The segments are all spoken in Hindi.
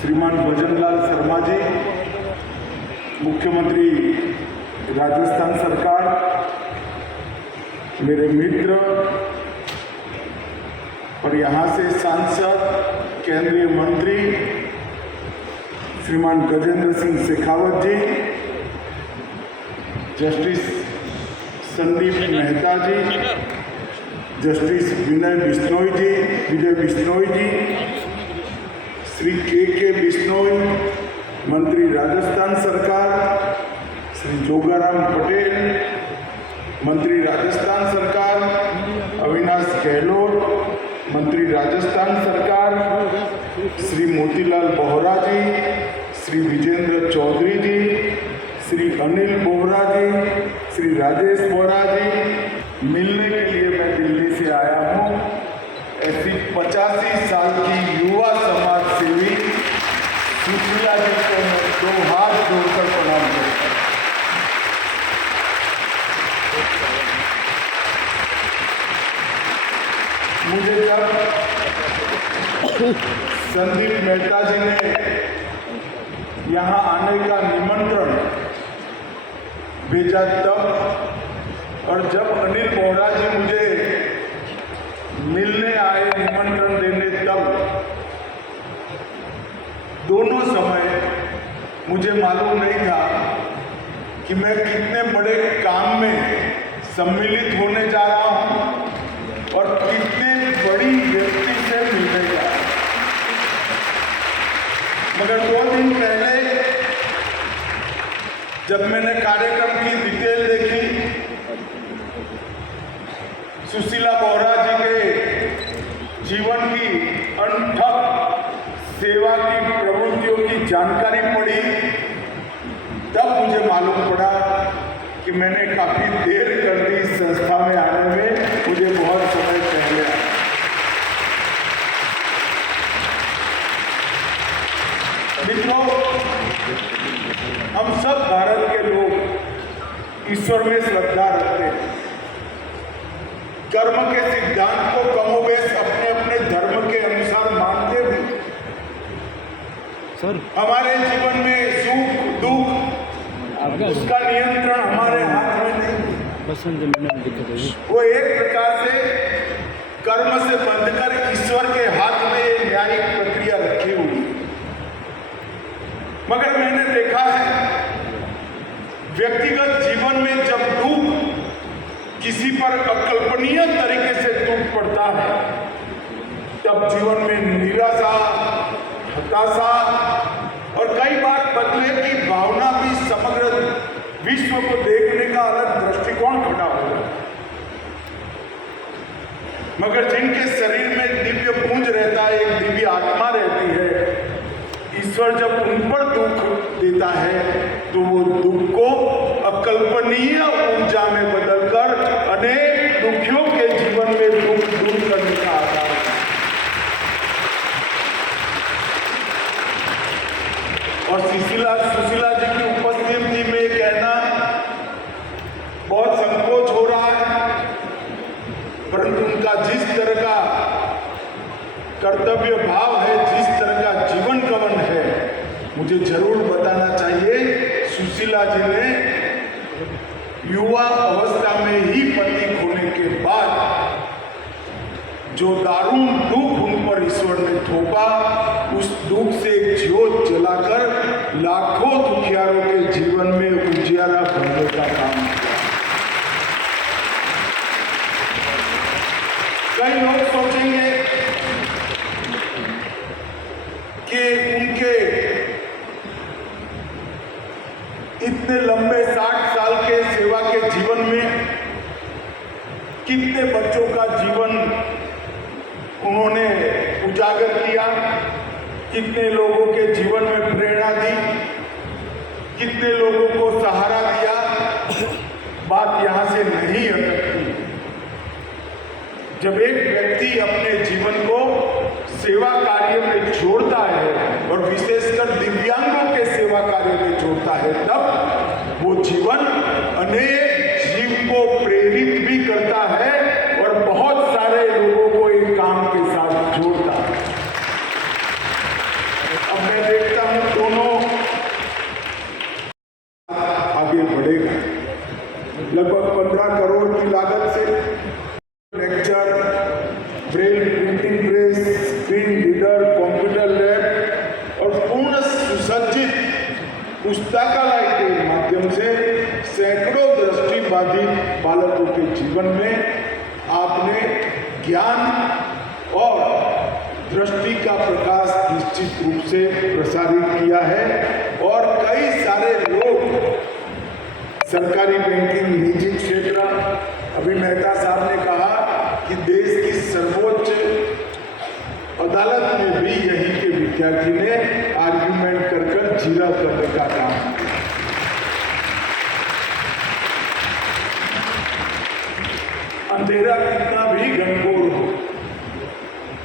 श्रीमान भजनलाल शर्मा जी, मुख्यमंत्री राजस्थान सरकार, मेरे मित्र और यहाँ से सांसद केंद्रीय मंत्री श्रीमान गजेंद्र सिंह शेखावत जी, जस्टिस संदीप मेहता जी, जस्टिस विजय बिश्नोई जी, श्री के बिश्नोई, मंत्री राजस्थान सरकार, श्री जोगाराम पटेल, मंत्री राजस्थान सरकार, अविनाश गहलोत, मंत्री राजस्थान सरकार, श्री मोतीलाल बोहरा जी, श्री विजेंद्र चौधरी जी, श्री अनिल बोहरा जी, श्री राजेश बोहरा जी। मिलने के लिए मैं दिल्ली से आया हूँ। ऐसी 85 साल की युवा समाज सेवी सुशीला जी को मैं 2 हाथ जोड़कर प्रणाम करता हूँ। मुझे जब संदीप मेहता जी ने यहाँ आने का निमंत्रण भेजा तब, और जब अनिल बोहरा जी मुझे मिलने आए निमंत्रण देने तब, दोनों समय मुझे मालूम नहीं था कि मैं कितने बड़े काम में सम्मिलित होने जा रहा हूं और कितने बड़ी व्यक्ति से मिलने जा रहा हूं। मगर 2 दिन पहले जब मैंने कार्यक्रम की डिटेल देखी, सुशीला बोहरा जी के जीवन की अनथक सेवा की प्रवृत्तियों की जानकारी पड़ी, तब मुझे मालूम पड़ा कि मैंने काफी देर कर दी इस संस्था में आने में। मुझे बहुत समय पहले आया। मित्रों, हम सब भारत के लोग ईश्वर में श्रद्धा रखते हैं। कर्म के सिद्धांत को कमोबेश अपने अपने धर्म के अनुसार मानते भी। सर, हमारे जीवन में सुख दुख उसका नियंत्रण हमारे हाथ में नहीं। वो एक प्रकार से कर्म से बंधकर ईश्वर के हाथ में ये न्यायिक प्रक्रिया रखी हुई। मगर मैंने देखा है व्यक्तिगत जीवन में जब दुख किसी पर अकल्पनीय तरीके से टूट पड़ता है, तब जीवन में निराशा, हताशा और कई बार बदले की भावना भी समग्र विश्व को देखने का अलग दृष्टिकोण खड़ा हो जाता है। मगर जिनके शरीर में दिव्य पुंज रहता है, एक दिव्य आत्मा रहती है, ईश्वर जब उन पर दुख देता है तो वो दुख को अकल्पनीय ऊर्जा में बदलकर अनेक दुखियों के जीवन में दुख दूर करने का आधार है। और सुशीला जी की उपस्थिति में कहना बहुत संकोच हो रहा है, परंतु उनका जिस तरह का कर्तव्य भाव है, जिस तरह का जीवन कवन है, मुझे जरूर बताना चाहिए। सुशीला जी ने युवा अवस्था में ही पति खोने के बाद जो दारुण दुख उन पर ईश्वर ने थोपा, उस दुख से एक ज्योत जलाकर लाखों दुखियारों के जीवन में उजियारा भरने का काम किया। कई लोग सोचेंगे कि उनके इतने लंबे 60 साल के सेवा के जीवन में कितने बच्चों का जीवन उन्होंने उजागर किया, कितने लोगों के जीवन में प्रेरणा दी, कितने लोगों को सहारा दिया। बात यहां से नहीं अटकती। जब एक व्यक्ति अपने जीवन को सेवा कार्य में जोड़ता है और विशेषकर दिव्यांगों के सेवा कार्य में जोड़ता है, तब वो जीवन अनेक जीव को प्रेरित भी करता है और बहुत सारे लोगों को एक काम के साथ जोड़ता है। अब मैं देखता हूं दोनों आगे बढ़ेगा। लगभग 15 करोड़ की लागत से lecture, Braille printing press, screen reader, computer lab और पूर्ण सुसज्जित पुस्तकालय के माध्यम से सैकड़ों दृष्टिबाधित बालकों के जीवन में आपने ज्ञान और दृष्टि का प्रकाश निश्चित रूप से प्रसारित किया है। और कई सारे लोग सरकारी बैंकिंग, निजी क्षेत्र, अभी मेहता साहब ने कहा कि देश की सर्वोच्च अदालत में भी यही के विद्यार्थी ने आर्ग्यूमेंट कर जीरा करने का काम किया। अंधेरा कितना भी घनघोर हो,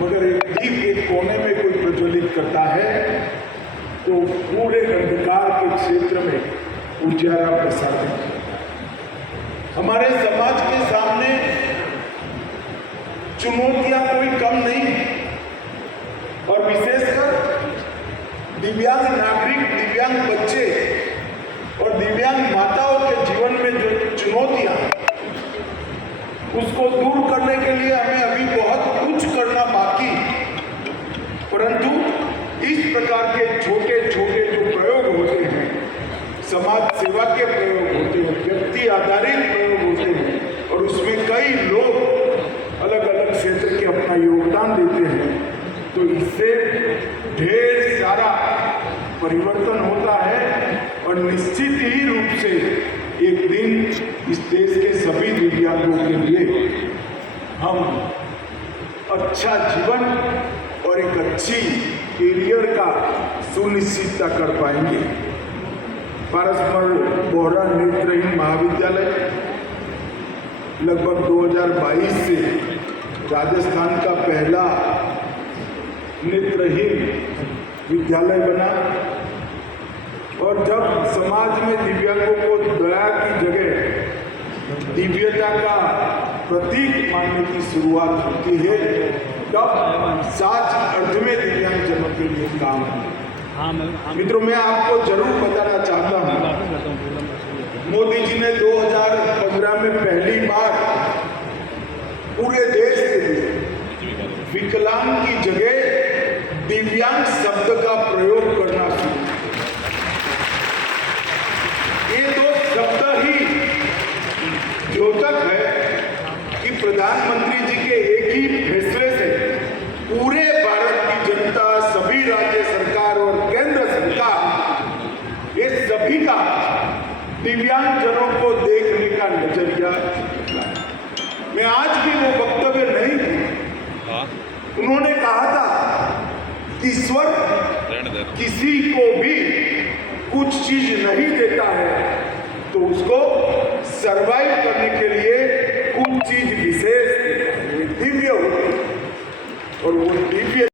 मगर एक दीप एक कोने में कोई प्रज्वलित करता है तो पूरे अंधकार के क्षेत्र में उजाला प्रसारित है। हमारे समाज के सामने चुनौतियां कोई कम नहीं, और विशेषकर दिव्यांग नागरिक, दिव्यांग बच्चे और दिव्यांग माताओं के जीवन में जो चुनौतियां, उसको दूर करने के लिए हमें अभी बहुत कुछ करना बाकी, परंतु इस प्रकार के छोटे छोटे जो प्रयोग होते हैं, समाज सेवा के प्रयोग होते हैं, व्यक्ति आधारित प्रयोग होते हैं, और उसमें कई लोग अलग अलग क्षेत्र के अपना योगदान देते हैं, तो इससे ढेर सारा परिवर्तन होता है। और निश्चित ही रूप से एक दिन इस देश के सभी दिव्यांगों के लिए हम अच्छा जीवन और एक अच्छी कैरियर का सुनिश्चितता कर पाएंगे। पारसमल बोहरा नेत्रहीन महाविद्यालय लगभग 2022 से राजस्थान का पहला नेत्रहीन विद्यालय बना, और जब समाज में दिव्यांगों को दया की जगह दिव्यता का प्रतीक मानने की शुरुआत होती है, तब साच अर्थ में दिव्यांगजनों के लिए काम है। मित्रों, मैं आपको जरूर बताना चाहता हूँ, मोदी जी ने 2015 में पहली बार पूरे देश के लिए विकलांग की जगह दिव्यांग शब्द का प्रयोग करना शुरू। ये दो शब्द ही द्योतक है कि प्रधानमंत्री जी के एक ही फैसले से पूरे भारत की जनता, सभी राज्य सरकार और केंद्र सरकार, ये सभी का दिव्यांगजनों को देखने का नजरिया बदला। मैं आज भी वो वक्तव्य नहीं दूं। उन्होंने कहा था कि ईश्वर किसी को भी कुछ चीज नहीं देता है तो उसको सरवाइव करने के लिए कुछ चीज विशेष दिव्य होती है, और वो दिव्य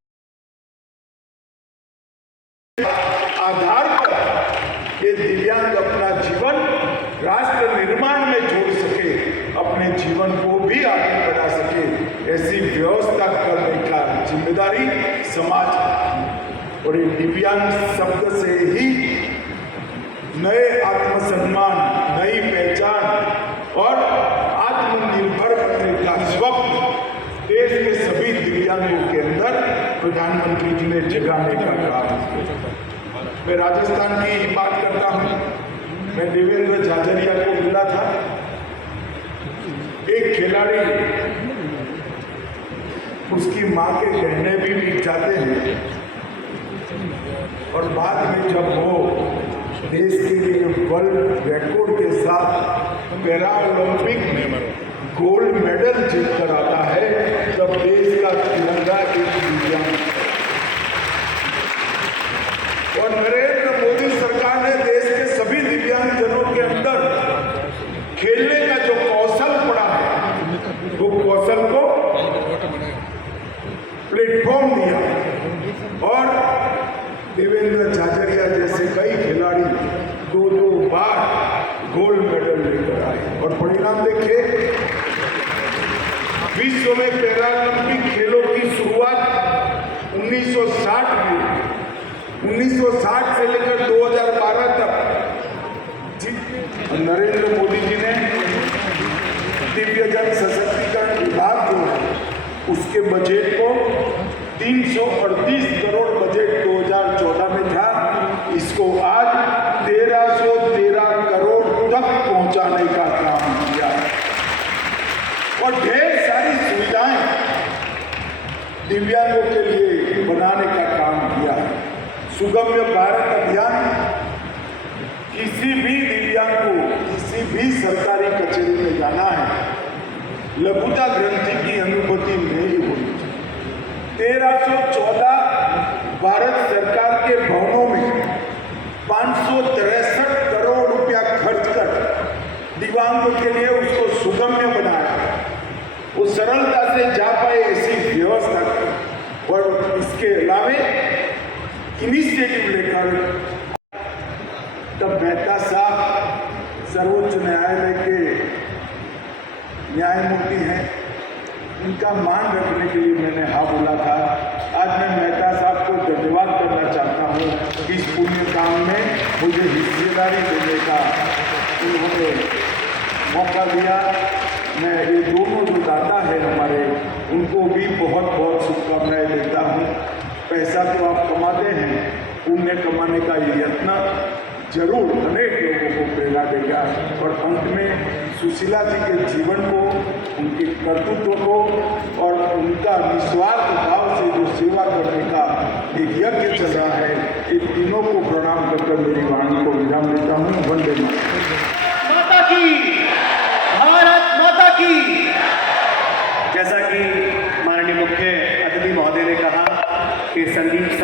आधार पर ये दिव्यांग अपना जीवन राष्ट्र निर्माण में जोड़ सके, अपने जीवन को भी आगे बढ़ा सके, ऐसी व्यवस्था करने का जिम्मेदारी समाज की। और ये दिव्यांग शब्द से ही नए आत्मसम्मान, नई पहचान और आत्मनिर्भर बनने का स्वप्न देश के सभी दिव्यांगों के अंदर प्रधानमंत्री जी ने जगाने का काम किया। मैं राजस्थान की बात करता हूँ। मैं देवेंद्र झाझरिया को मिला था। एक खिलाड़ी, उसकी माँ के गहने भी बिक जाते हैं, और बाद में जब वो देश के लिए वर्ल्ड रिकॉर्ड के साथ पैरा ओलंपिक में गोल्ड मेडल जीत कर आता है, तब देश का तिरंगा एक दिव्यांग। और नरेंद्र मोदी सरकार ने देश के सभी दिव्यांगजनों के अंदर खेलने का जो कौशल पड़ा है, वो कौशल को प्लेटफॉर्म दिया, और देवेंद्र झाझरिया जैसे कई खिलाड़ी 2-2 बार गोल्ड मेडल लेकर आए। और परिणाम देखिए, विश्व में पैरालंपिक खेलों की शुरुआत 1960 में 1960 से लेकर 2012 तक नरेंद्र मोदी जी ने दिव्यजन सशक्तिकरण विभाग जो है उसके बजट को 338 करोड़ बजट 2014 में था, इसको आज 1313 करोड़ तक पहुंचाने का काम किया और ढेर सारी सुविधाएं दिव्यांगों के लिए बनाने का काम किया है। सुगम्य भारत अभियान किसी भी दिव्यांग को किसी भी सरकारी कचहरी में जाना है, लघुता ग्रंथि की अनुमति नहीं होनी चाहिए। 1314 भारत सरकार के भवनों में 563 करोड़ रुपया खर्च कर दिव्यांगों के लिए उसको सुगम्य बनाया, वो सरलता से जा पाए ऐसी व्यवस्था की और इसके अलावे इनिशिएटिव लेकर तब मेहता साहब सर्वोच्च न्यायालय के न्यायमूर्ति हैं, इनका मान रखने के लिए मैंने हाँ बोला था। आज मैं मेहता साहब को धन्यवाद करना चाहता हूँ, इस पुण्य काम में मुझे हिस्सेदारी देने का उन्होंने मौका दिया। मैं ये दोनों जो दाता है हमारे, उनको भी बहुत बहुत शुभकामनाएं देता हूँ। पैसा तो आप कमाते हैं, पुण्य कमाने का ये यत्न जरूर अनेक लोगों को प्रेरणा देगा और अंत में सुशीला जी के जीवन को, उनके कर्तृत्व को और उनका निस्वार्थ भाव से जो सेवा करने का एक यज्ञ चल रहा है, इन तीनों को प्रणाम करके मेरी वाणी को विराम देता हूँ। वंदे माता की, भारत माता की। जैसा कि माननीय मुख्य अतिथि महोदय ने कहा कि संगीत